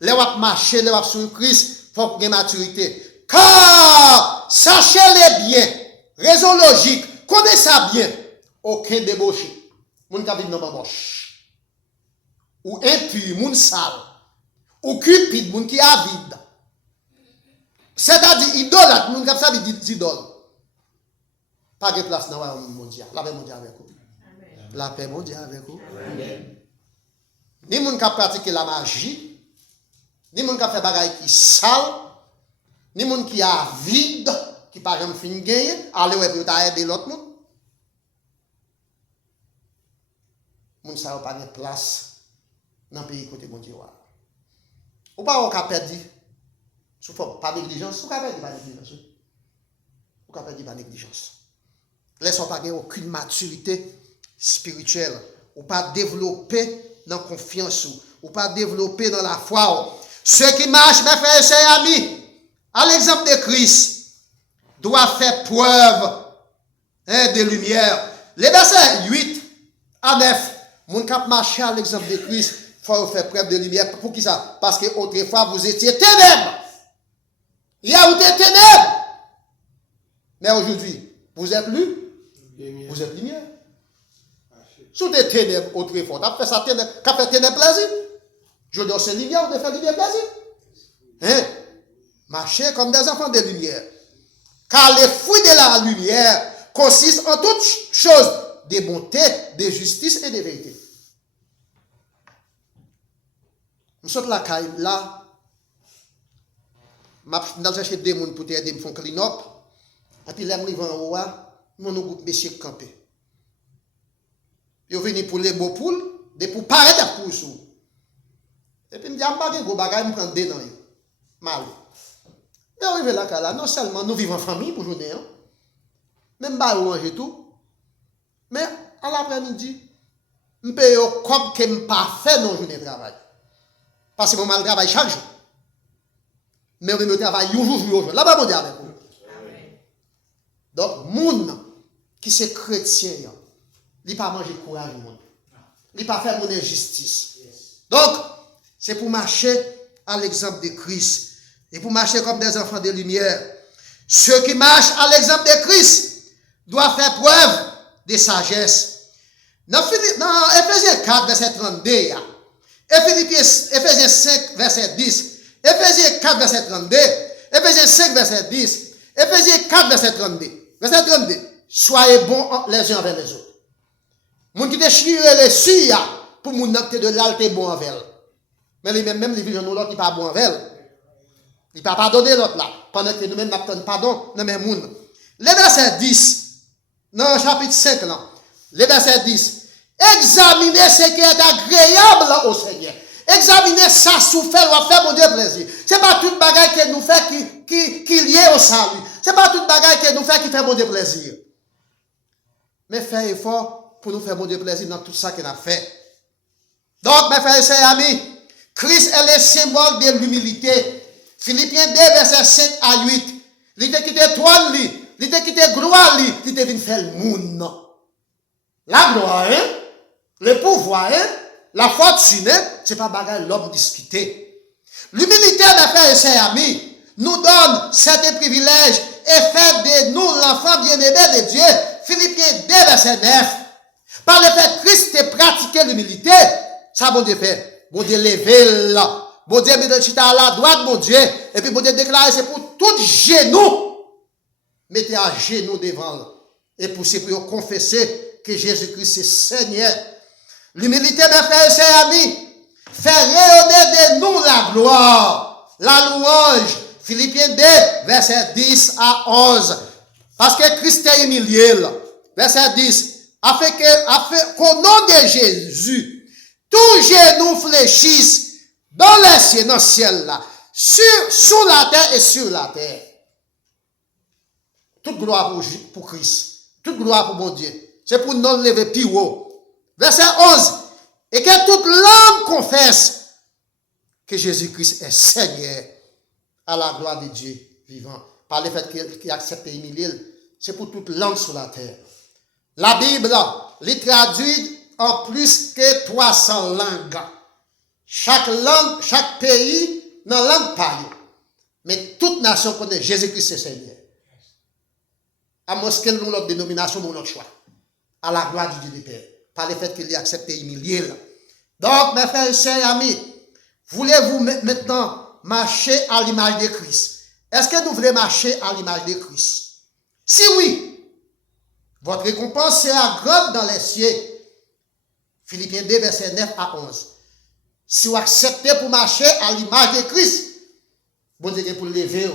les wap marcher, les wap sur Christ, il faut qu'il y ait maturité. Car, sachez-les bien, raison logique, connaissez ça bien, aucun débauché. Moun ka vivre dans bamboche. Ou impur, moun sale. Ou cupide, moun qui avide. C'est-à-dire, idolâtre, moun ka sa vit d'idole. Pas de place dans le mondial. La paix mondiale avec vous. La paix mondiale avec vous. Ni moun ka pratiquer la magie, ni moun ka fait bagay qui sale, ni moun qui avide, qui pas jamais fin gagner, aller ouais pour aider l'autre monde. Moun sa pas de place dans le pays côté bon Dieu. Ou pas on ka perdre sous forme pas négligence, ou ka perdre pas négligence. Ou ka perdre pas négligence. Laissons pas gagner aucune maturité spirituelle, ou pas développer dans la confiance, ou pas développer dans la foi. Ceux qui marchent, mes frères et sœurs amis, à l'exemple de Christ, doivent faire preuve de lumière. Les versets 8 à 9, mon cap marcher à l'exemple de Christ, il faut faire preuve de lumière. Pour qui ça? Parce que autrefois vous étiez ténèbres. Il y a eu des ténèbres. Mais aujourd'hui, vous êtes lui. Vous êtes lumière. Sous des ténèbres autrefois, t'as fait ça ténèbres, qu'a fait ténèbres plaisir. Je dois c'est lumière, on doit faire lumière plaisir. Hein? Marchez comme des enfants de lumière. Car les fruits de la lumière consistent en toutes choses de bonté, de justice et de vérité. Nous sommes là, nous cherchons des gens pour t'aider, nous font clean-up. Et puis, là, nous vont en haut, nous groupe messieurs campé. Ils viennent pour les beaux poules, des pour paraître pour sous. Et puis, je me dis, je ne vais pas me prendre des noms. Mal. Mais arrivé là, non seulement nous vivons en famille pour journée, même pas manger tout, mais à l'après-midi, je paye comme que je ne pas fait non journée de travail. Parce que je travaille chaque jour. Mais je travaille un jour. Là-bas, mon Dieu avec vous. Donc, moun qui c'est chrétien, il ne pas manger courage monde. Il ne pas faire mon injustice. Donc, c'est pour marcher à l'exemple de Christ. Et pour marcher comme des enfants de lumière. Ceux qui marchent à l'exemple de Christ doivent faire preuve de sagesse. Dans Ephésiens 4, verset 32, Ephésiens 5, verset 10, Ephésiens 4, verset 32, Ephésiens 5, verset 10, Ephésiens 4, verset 32. Verset 32. Soyez bons les uns envers les autres. Moun qui te chire les suya pour moun qui de l'alte bon envers. Mais les même les visions nous l'autre qui pas bon envers. Il pas pardonner l'autre là pendant que nous même n'attendons pardon dans même moun. Le verset 10 dans chapitre 5 là. Le verset 10. Examinez ce qui est agréable au Seigneur. Examinez ça souffert ou faire mon Dieu plaisir. C'est pas toute bagaille que nous fait qui lié au salut. C'est pas toute bagaille que nous fait qui fait mon Dieu plaisir. Mais faire effort pour nous faire mon Dieu plaisir dans tout ça qu'il a fait. Donc, mes frères et sœurs amis, Christ est le symbole de l'humilité. Philippiens 2, verset 7 à 8. Il t'a quitté toi, il t'a quitté gloire, il t'a venu faire le monde. La gloire, hein? Le pouvoir, hein? La fortune, c'est pas bagaille l'homme discuter. L'humilité, mes frères et sœurs amis, nous donne certains privilèges et fait de nous l'enfant bien-aimé de Dieu. Philippiens 2, verset 9. Par le fait que Christ ait pratiqué l'humilité, ça, bon Dieu fait. Bon Dieu levé là. Bon Dieu met le chita à la droite, mon Dieu. Et puis, bon Dieu déclare, c'est pour tout genou. Mettez à genoux devant. et pousser pour confesser que Jésus-Christ est Seigneur. L'humilité, mes frères et sœurs amis, fait rayonner de nous la gloire, la louange. Philippiens 2, verset 10 à 11. Parce que Christ est humilié. Verset 10. Afin qu'au nom de Jésus, tout genou fléchisse dans les cieux, dans le ciel là, sous la terre et sur la terre. Toute gloire pour Christ. Toute gloire pour mon Dieu. C'est pour nous lever plus haut. Verset 11. Et que toute langue confesse que Jésus-Christ est Seigneur à la gloire de Dieu vivant. Par le fait qu'il accepte et humilié, c'est pour toute langue sur la terre. La Bible, les traduit en plus que 300 langues. Chaque langue, chaque pays, dans la langue parle. Mais toute nation connaît Jésus-Christ est Seigneur. À moins qu'elle nous l'autre dénomination, mon autre choix. À la gloire du Dieu du Père. Par le fait qu'il ait accepté et humilié. Donc, mes frères et sœurs amis, voulez-vous maintenant marcher à l'image de Christ? Est-ce que nous voulons marcher à l'image de Christ? Si oui, votre récompense sera grande dans les cieux. Philippiens 2, verset 9 à 11. Si vous acceptez pour marcher à l'image de Christ, bon Dieu pour le lever,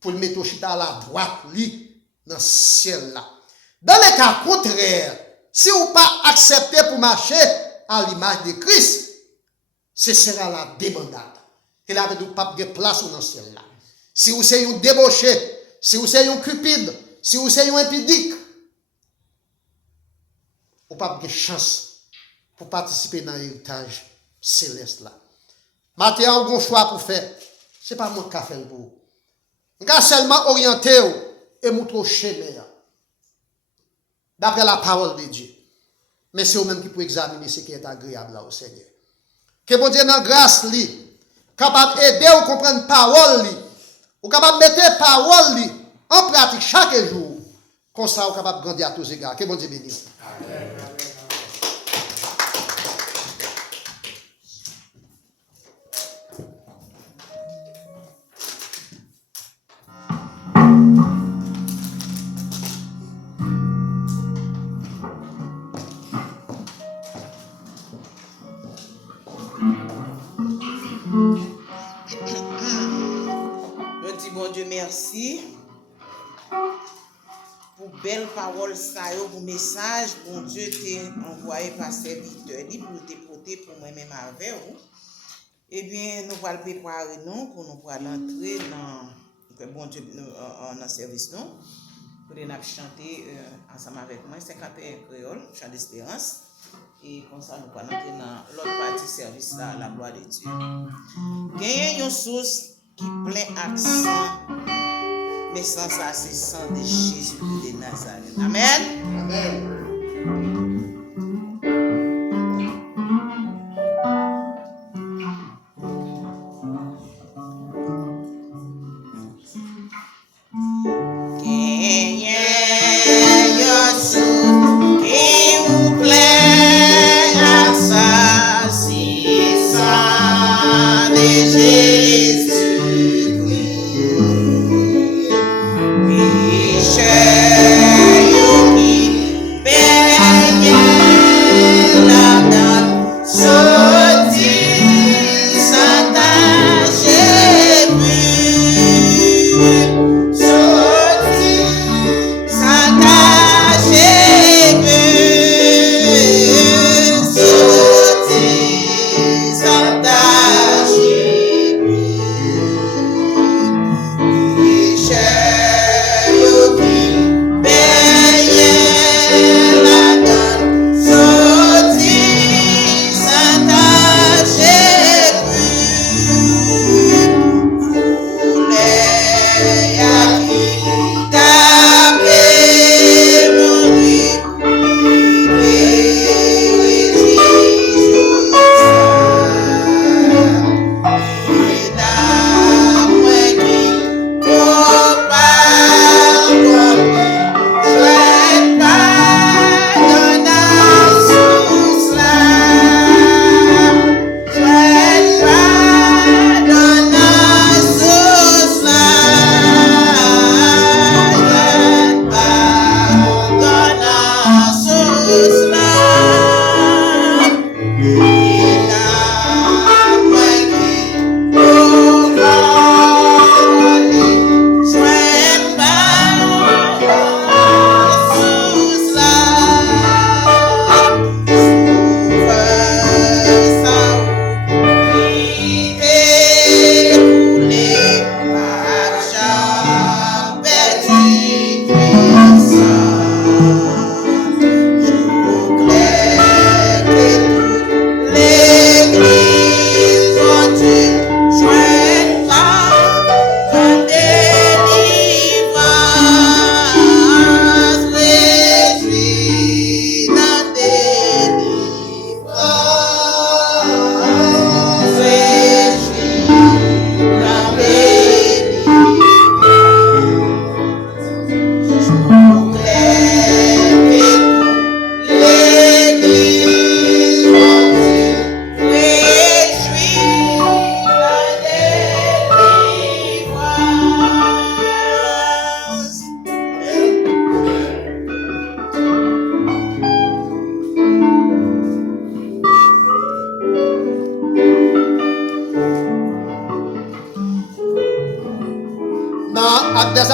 pour le mettre au chita à la droite, lui, dans ce ciel-là. Dans le cas contraire, si vous pas acceptez pour marcher à l'image de Christ, ce sera la débandade. Il avait du pape de place dans ce ciel-là. Si vous êtes un débauché, si vous êtes un cupide, si vous êtes un impudique, vous n'avez pas de chance pour participer dans l'héritage céleste là. Maintenant, vous avez un choix pour faire. Ce n'est pas moi qui fais le pour vous. Vous avez seulement orienté et montrer au chemin d'après la parole de Dieu. Mais c'est vous-même qui pouvez examiner ce qui est agréable là au Seigneur. Que bon Dieu dans grâce li, capable d'aider ou comprendre la parole li, ou capable de mettre la parole li en pratique chaque jour. Comme ça, vous capable de grandir à tous égards. Que bon Dieu bénisse. Amen. Bon Dieu, merci pour belle parole, ça, pour message. Bon Dieu t'a envoyé par serviteur pour te porter pour moi-même avec vous. Eh bien, nous allons préparer nous pour nous entrer dans bon Dieu dans service nous pour nous chanter ensemble avec moi 51 créole, chant d'espérance. Et comme ça, nous allons entrer dans l'autre partie service là, la gloire de Dieu. Gagnez une source qui plein accent, mais sans ça, c'est sang de Jésus de Nazareth. Amen. Amen. You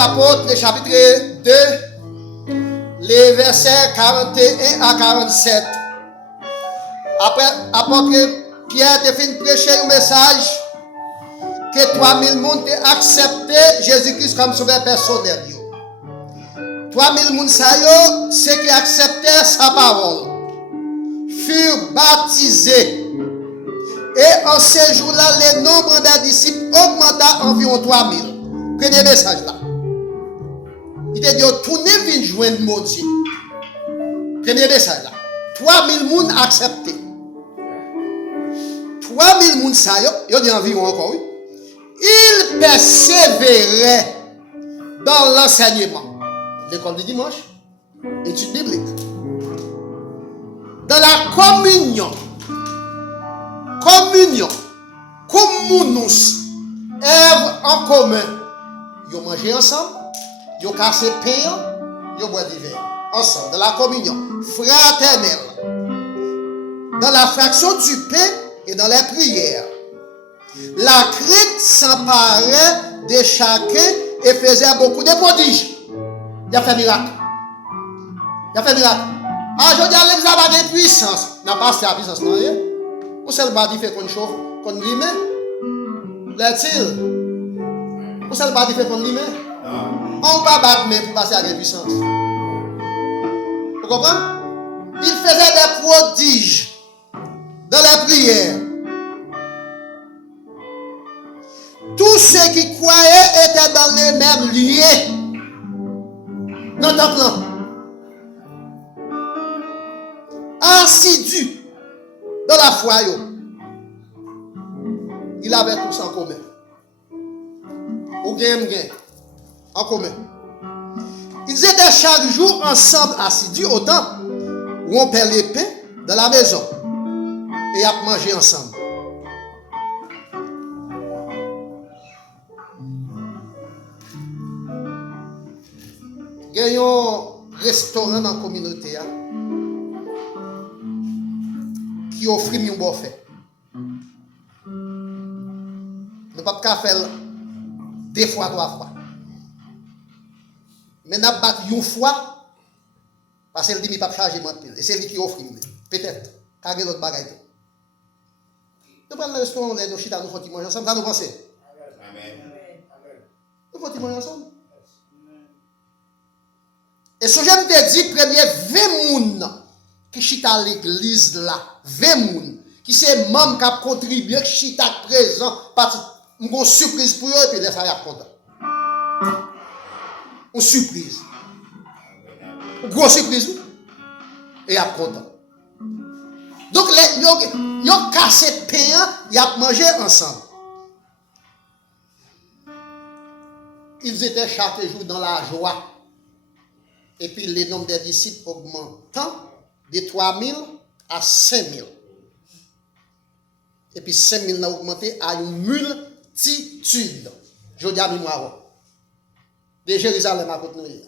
Apôtres, le chapitre 2, les versets 41 à 47. Après, apôtre Pierre te fait prêcher un message que 3000 personnes ont accepté Jésus-Christ comme sauveur personnel. 3000 personnes, ceux qui acceptaient sa parole, furent baptisés. Et en ces jours-là, le nombre des disciples augmenta environ 3000. Premier message là. Il te dit, tournez vite joindre mon Dieu. Premier message là. 3000 personnes acceptées. 3000 personnes, il y a environ encore, oui. Ils persévéraient dans l'enseignement. L'école du dimanche, étude biblique. Dans la communion, communus, œuvre en commun. Ils mangent ensemble, ils cassent pain, ils boivent du vin. Ensemble, dans la communion fraternelle. Dans la fraction du pain et dans les prières. La crainte s'emparait de chacun et faisait beaucoup de prodiges. Il a fait miracle. Ah, je dis à l'examen de puissance. N'a pas fait la puissance, non? Ou c'est le bâti fait qu'on chauffe, qu'on lime? L'est-il? Ou c'est le bâti fait qu'on lime? On ne va pas battre mais pour passer à la puissance. Vous comprenez? Il faisait des prodiges dans la prière. Tous ceux qui croyaient étaient dans les mêmes lieux. Dans ton plan. Assidu dans la foi. Il avait tous en commun. Ou gain en commun. Ils étaient chaque jour ensemble assidus au temple où on perd les pains dans la maison et à manger ensemble. Il y a un restaurant dans la communauté qui offre un bon fait. Nous ne pouvons pas faire 2 fois, 3 fois. Mais nous avons une fois parce qu'il dit qu'il ne peut pas charger mon pile. Et c'est lui qui offre. Peut-être. Car il y a d'autres bagages. Nous prenons le restaurant, nous chita, nous faisons manger ensemble. Ça nous pense. Amen. Nous faisons manger ensemble. Et ce que je me dis, premier 20 personnes qui chita à l'église là, 20 personnes, qui c'est membres qui ont contribué, qui chita présent, parce que une surprise pour eux, et puis les ça y a content. Une surprise. Une grosse surprise, et y a content. Donc, ils ont cassé pain, ils ont mangé ensemble. Ils étaient chaque jour dans la joie. Et puis le nombre des disciples augmentant de 3000 à 5000. Et puis 5000 a augmenté à une multitude. Je dis à moi, de Jérusalem à côté de nous.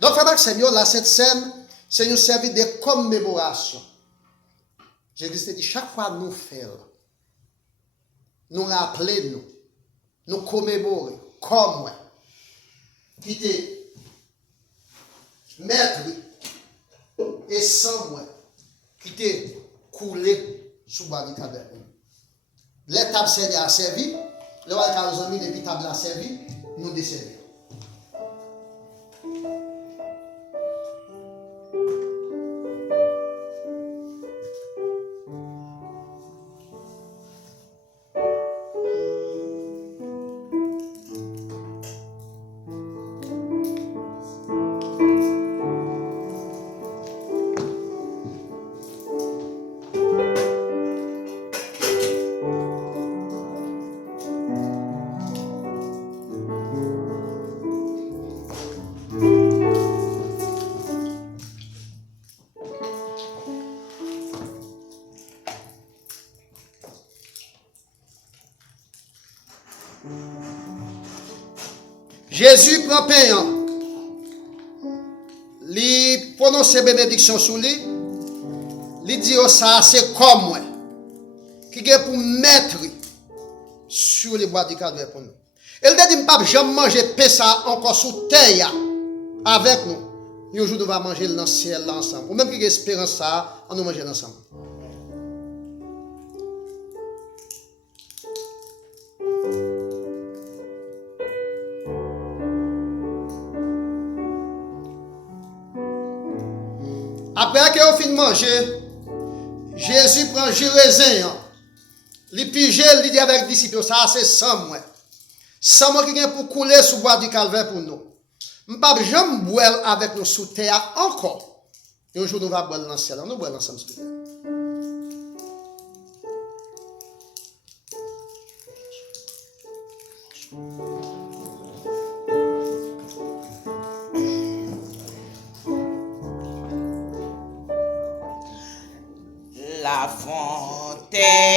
Donc, frère Maxime, la Sainte Seine, c'est un service de commémoration. Jésus dit, chaque fois nous faisons, nous rappelons, nous commémorons, comme moi. Qui était maître et sans moi, qui était coulé sous barricade. Les tables a servi, le roi Carlos depuis table a servi, nous desservons. Jésus prend pain. Il prononce bénédiction sur lui. Il dit ça c'est comme moi. Qui est pour mettre sur les bois du calvaire pour nous. Elle te dit, pas jamais manger pain ça encore sous terre avec nous. Un jour, nous allons manger dans le ciel ensemble. Ou même qui a espérance ça, on nous manger ensemble. Après que vous finissez de manger, Jésus prend jus raisin. Il pige, il dit avec les disciples, ça c'est sang moi. Sang moi qui vient pour couler sous bois du calvaire pour nous. Je ne peux pas jamais boire avec nous sous terre encore. Et un jour nous allons boire dans le ciel. Nous boire ensemble. La fontaine